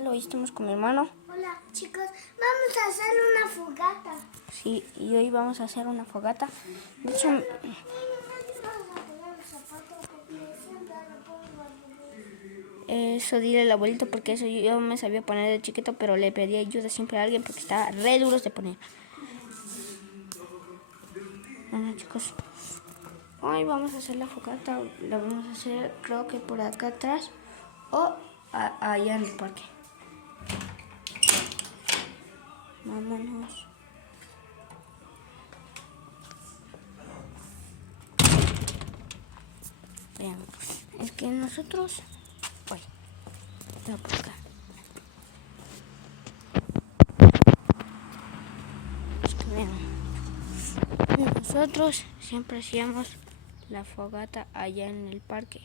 Hola, hoy estamos con mi hermano. Hola chicos, vamos a hacer una fogata. Sí, y hoy vamos a hacer una fogata. De hecho, Vamos a poner los zapatos porque siempre lo pongo al eso dile al abuelito porque eso yo me sabía poner de chiquito, pero le pedí ayuda siempre a alguien porque estaba re duros de poner. Bueno chicos, hoy vamos a hacer la fogata. La vamos a hacer creo que por acá atrás o allá en el parque. Vámonos. Vean, es que nosotros... Uy, tengo por acá. Es que vean, nosotros siempre hacíamos la fogata allá en el parque.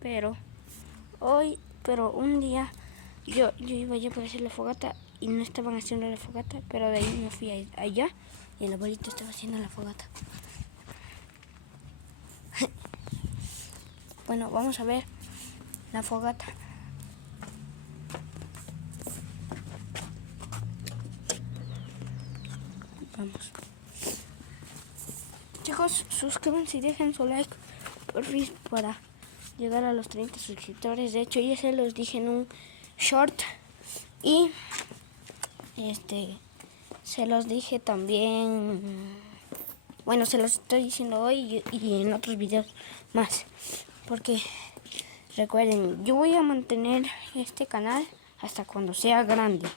Pero un día yo iba allá para hacer la fogata y no estaban haciendo la fogata, pero de ahí me fui allá y el abuelito estaba haciendo la fogata. Bueno, vamos a ver la fogata. Vamos. Chicos, suscríbanse y dejen su like por fin para llegar a los 30 suscriptores. De hecho, ya se los dije en un short y se los dije también, bueno, se los estoy diciendo hoy y en otros videos más, porque recuerden, yo voy a mantener este canal hasta cuando sea grande,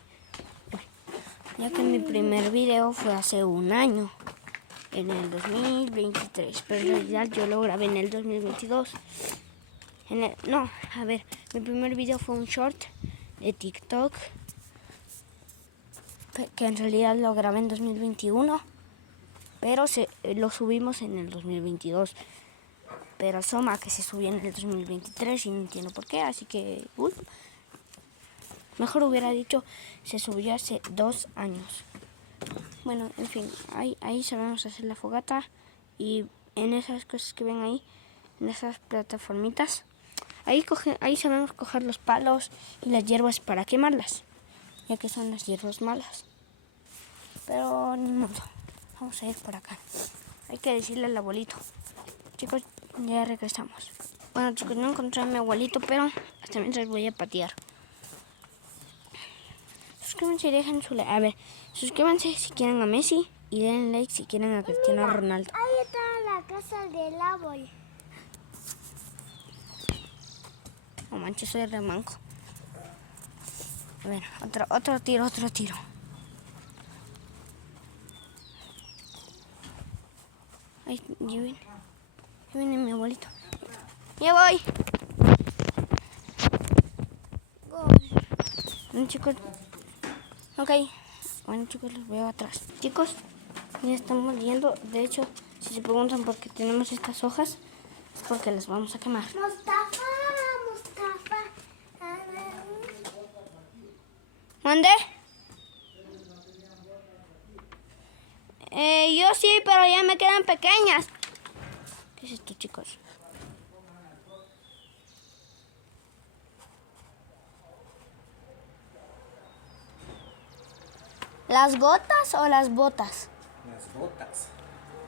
ya que mi primer video fue hace un año, en el 2023, pero en realidad yo lo grabé en el 2022. Mi primer video fue un short de TikTok, que en realidad lo grabé en 2021, pero lo subimos en el 2022. Pero asoma que se subió en el 2023 y no entiendo por qué, así que mejor hubiera dicho se subió hace 2 años. Bueno, en fin, ahí sabemos hacer la fogata y en esas cosas que ven ahí, en esas plataformitas, ahí sabemos coger los palos y las hierbas para quemarlas, ya que son las hierbas malas. Pero ni modo, vamos a ir por acá. Hay que decirle al abuelito. Chicos, ya regresamos. Bueno chicos, no encontré a mi abuelito, pero hasta mientras voy a patear. Suscríbanse y dejen su like. A ver, suscríbanse si quieren a Messi y den like si quieren a Cristiano Ronaldo. Ahí está la casa del árbol. No manches, soy re manco. A ver, otro tiro. Ahí, ya viene mi abuelito. ¡Ya voy! Bueno, chicos. Ok. Bueno, chicos, los veo atrás. Chicos, ya estamos yendo. De hecho, si se preguntan por qué tenemos estas hojas, es porque las vamos a quemar. Mustafa. ¿Mande? Yo sí, pero ya me quedan pequeñas. ¿Qué es esto, chicos? ¿Las gotas o las botas? Las botas.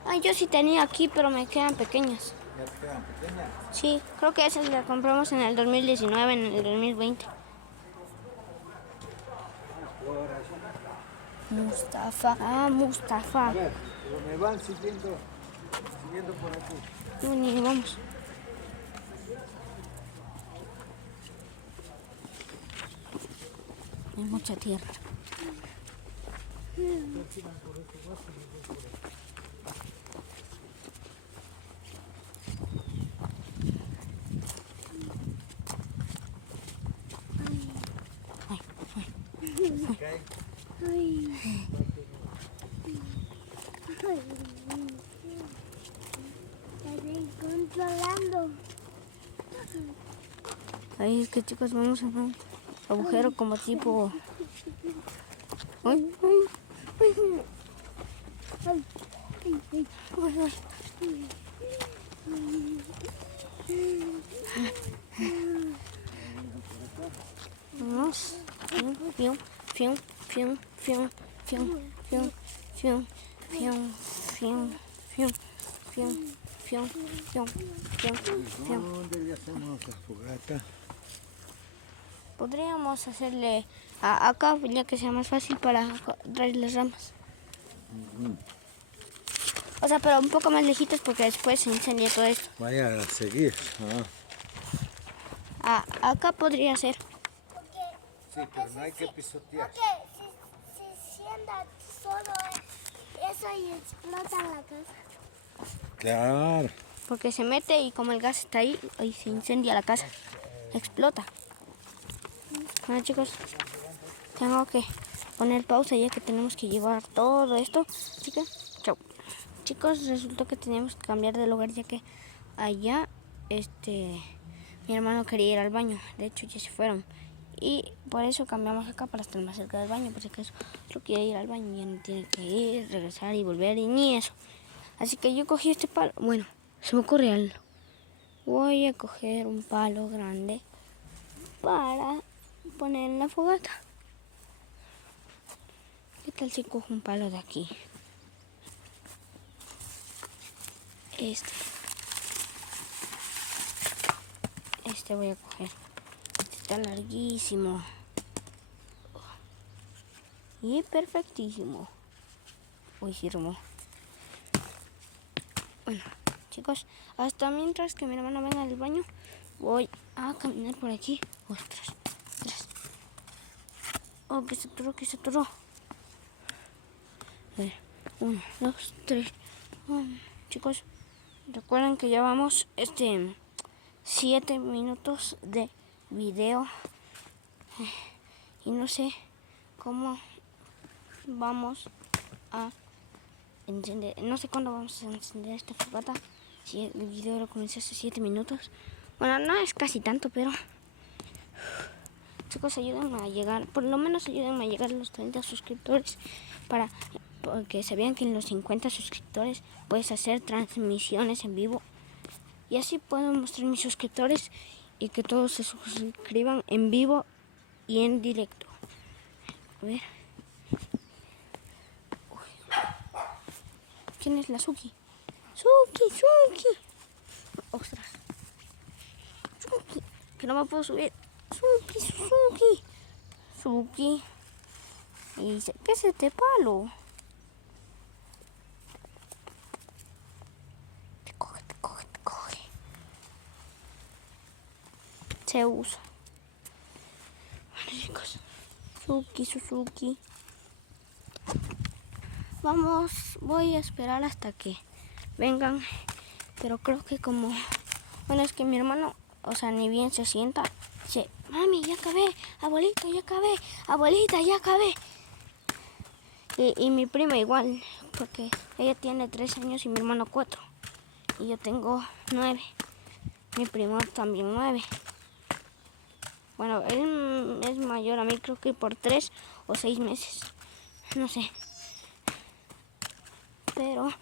Ay, yo sí tenía aquí, pero me quedan pequeñas. ¿Ya te quedan pequeñas? Sí, creo que esas las compramos en el 2019, en el 2020. Mustafa. Ah, Mustafa. A ver, pero me van siguiendo por aquí. Ni vamos. Hay mucha tierra. Estoy controlando. Ahí es que chicos, vamos a un agujero como tipo... Ay. Vamos. fium, fium, fium, fium, fium, fium, fium, fium, fium, fium, fium, fium, fium, fium, fium. ¿Dónde le hacemos la fogata? Podríamos hacerle acá, ya que sea más fácil para traer las ramas. O sea, pero un poco más lejitos porque después se incendia todo esto. Vaya a seguir. Acá podría ser. Sí, pero no hay que pisotear. Porque si anda solo eso y explota la casa. Claro. Porque se mete y como el gas está ahí, y se incendia la casa. Explota. Bueno, chicos, tengo que poner pausa ya que tenemos que llevar todo esto. Chicas, chao. Chicos, resultó que teníamos que cambiar de lugar ya que allá, mi hermano quería ir al baño. De hecho, ya se fueron. Y por eso cambiamos acá para estar más cerca del baño. Por si acaso solo quiere ir al baño, ya no tiene que ir, regresar y volver y ni eso. Así que yo cogí este palo. Bueno, se me ocurre algo. Voy a coger un palo grande para poner en la fogata. ¿Qué tal si cojo un palo de aquí? Este voy a coger. Está larguísimo. Y perfectísimo. Uy, sirvo. Bueno, chicos, hasta mientras que mi hermana venga del baño, voy a caminar por aquí. Ostras. Oh, que se atoró, que se atoró. A ver, 1, 2, 3. Chicos, recuerden que llevamos 7 minutos de video. Y no sé cómo vamos a encender. No sé cuándo vamos a encender esta fogata. Si el video lo comencé hace 7 minutos. Bueno, no es casi tanto, pero... Chicos, ayúdenme a llegar, por lo menos ayúdenme a llegar a los 30 suscriptores para que se vean que en los 50 suscriptores puedes hacer transmisiones en vivo y así puedo mostrar mis suscriptores y que todos se suscriban en vivo y en directo. A ver. ¿Quién es la Suki? Suki. Ostras. Suki, que no me puedo subir. Suki. Y dice, ¿qué es este palo? Te coge. Se usa. Bueno, chicos. Suzuki. Vamos, voy a esperar hasta que vengan. Pero creo que como... Bueno, es que mi hermano, o sea, ni bien se sienta. Dice, mami, ya acabé. Abuelita, ya acabé. Y mi prima igual, porque ella tiene 3 años y mi hermano 4. Y yo tengo 9. Mi primo también 9. Bueno, él es mayor a mí, creo que por 3 o 6 meses. No sé. Pero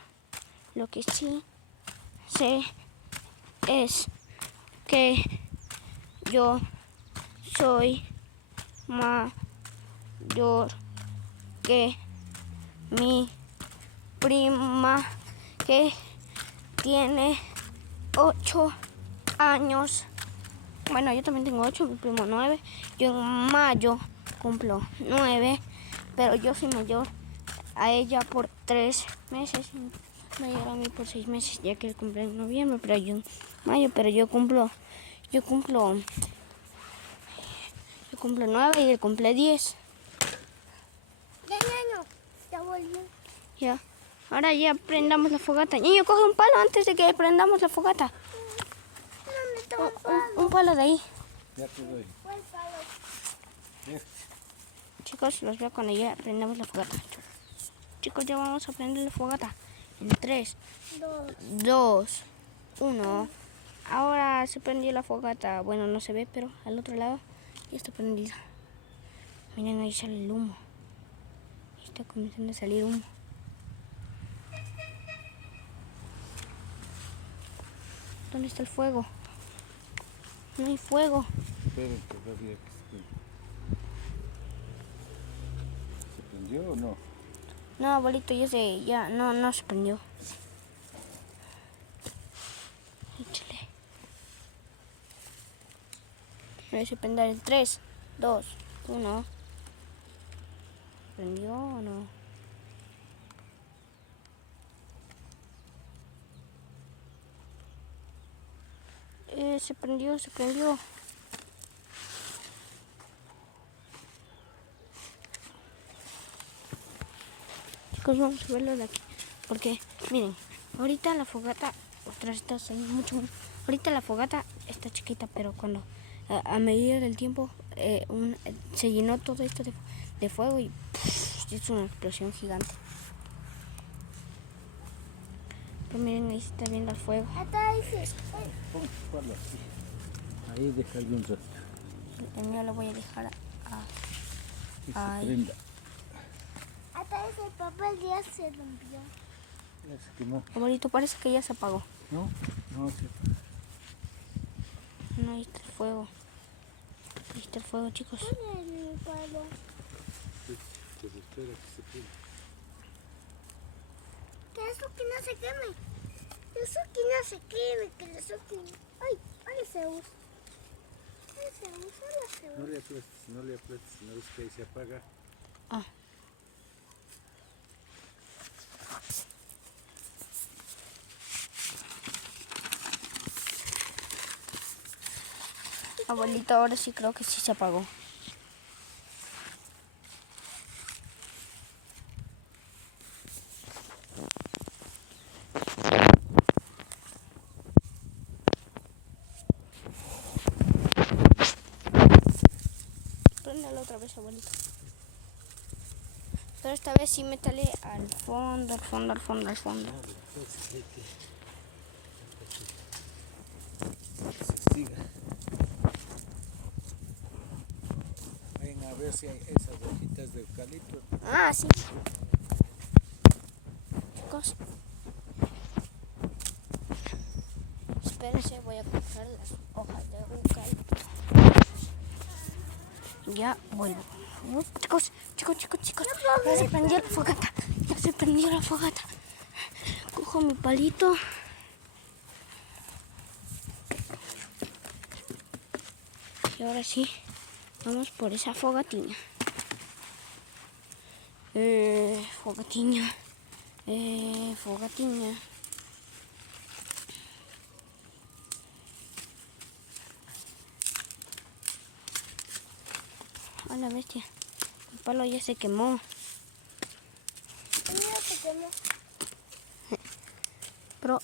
lo que sí sé es que yo soy mayor que mi prima que tiene 8 años. Bueno, yo también tengo 8, mi primo 9. Yo en mayo cumplo 9, pero yo soy mayor a ella por 3 meses. Mayor a mí por 6 meses, ya que él cumple en noviembre, pero yo en mayo, pero yo cumplo 9 y él cumple 10. Ya volvió. Ya. Ahora ya prendamos la fogata. Niño, coge un palo antes de que prendamos la fogata. ¿Dónde está el palo? Un palo de ahí. Ya te doy. ¿Cuál palo? Chicos, los veo cuando ya prendamos la fogata. Chicos, ya vamos a prender la fogata. En 3, 2, 1. Ahora se prendió la fogata. Bueno, no se ve, pero al otro lado ya está prendida. Miren, ahí sale el humo. Está comenzando a salir humo. ¿Dónde está el fuego? No hay fuego. Esperen todavía que esté. prendió o no? No, abuelito, ya no se prendió. Échale. Me voy a prender el 3, 2, 1. ¿Prendió o no? Se prendió. Chicos, vamos a verlo de aquí. Porque, miren, ahorita la fogata, otra vez está saliendo mucho. Ahorita la fogata está chiquita, pero cuando a medida del tiempo se llenó todo esto de fuego y hizo una explosión gigante. Pero miren, ahí se está viendo el fuego. Hasta dice. Ponlo así. Ahí déjalo un rato. El mío lo voy a dejar Que se Ay. prenda. Hasta ese papel ya se rompió. Ya se quemó. Abuelito, parece que ya se apagó. ¿No? No, se No, ahí está el fuego. Ahí está el fuego, chicos. Pon el palo. Pues espera que se prenda. Que eso que no se queme. Eso que no se queme. Que eso que... Ay, ahora se usa. No le aprestes, si no ves que ahí se apaga. Ah. Abuelito, ahora sí creo que sí se apagó. Préndalo otra vez, abuelito. Pero esta vez sí métale al fondo. Siga. Vayan a ver si hay esas hojitas de eucalipto. Ah, sí. Chicos. Espérense, voy a coger las hojas de eucalipto. Ya vuelvo. Chicos. Ya se prendió la fogata. Cojo mi palito. Y ahora sí, vamos por esa fogatiña. Fogatiña. A la bestia. El palo ya se quemó. El mío se quemó. Pero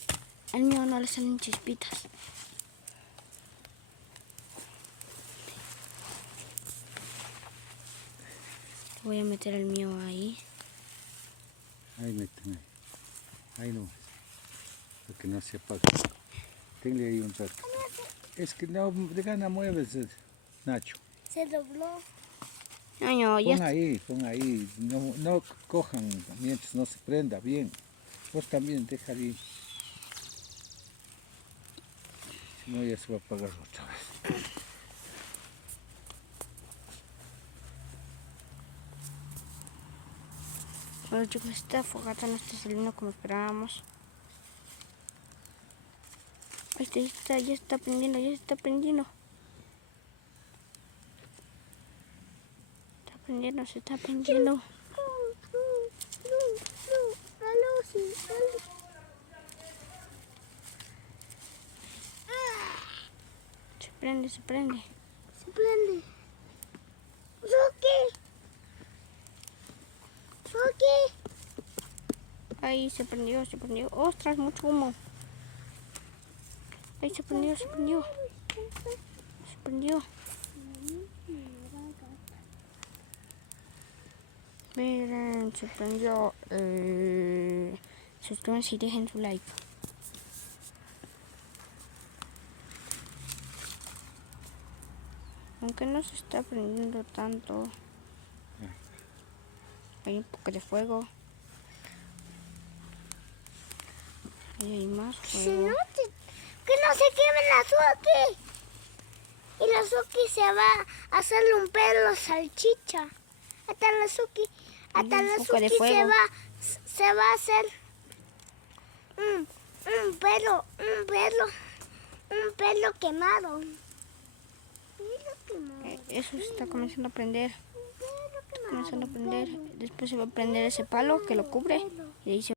al mío no le salen chispitas. Voy a meter el mío ahí. Ahí méteme. Ahí no. Para que no se apague. Tenle ahí un rato. Es que no, de gana mueves, Nacho. Se dobló. No, ya Pon ahí. No cojan mientras no se prenda bien. Vos también deja ahí. Si no, ya se va a apagar otra vez. Bueno, chicos, esta fogata no está saliendo como esperábamos. Ya se está prendiendo. Se está prendiendo. La luz. Se prende. Se prende. Rocky. Ahí se prendió. ¡Ostras, mucho humo! Ahí se prendió. Miren, se prendió. Suscríbanse y dejen su like. Aunque no se está prendiendo tanto. Hay un poco de fuego. Ahí hay más fuego. Que no se queme la Suki. Y la Suki se va a hacerle un pelo salchicha. Hasta la Suki hasta un la poco de Suki fuego. se va a hacer un pelo quemado. Pelo quemado. Eso se está comenzando a prender. Pelo quemado. Comenzando a prender. Después se va a prender ese palo que lo cubre. Y ahí se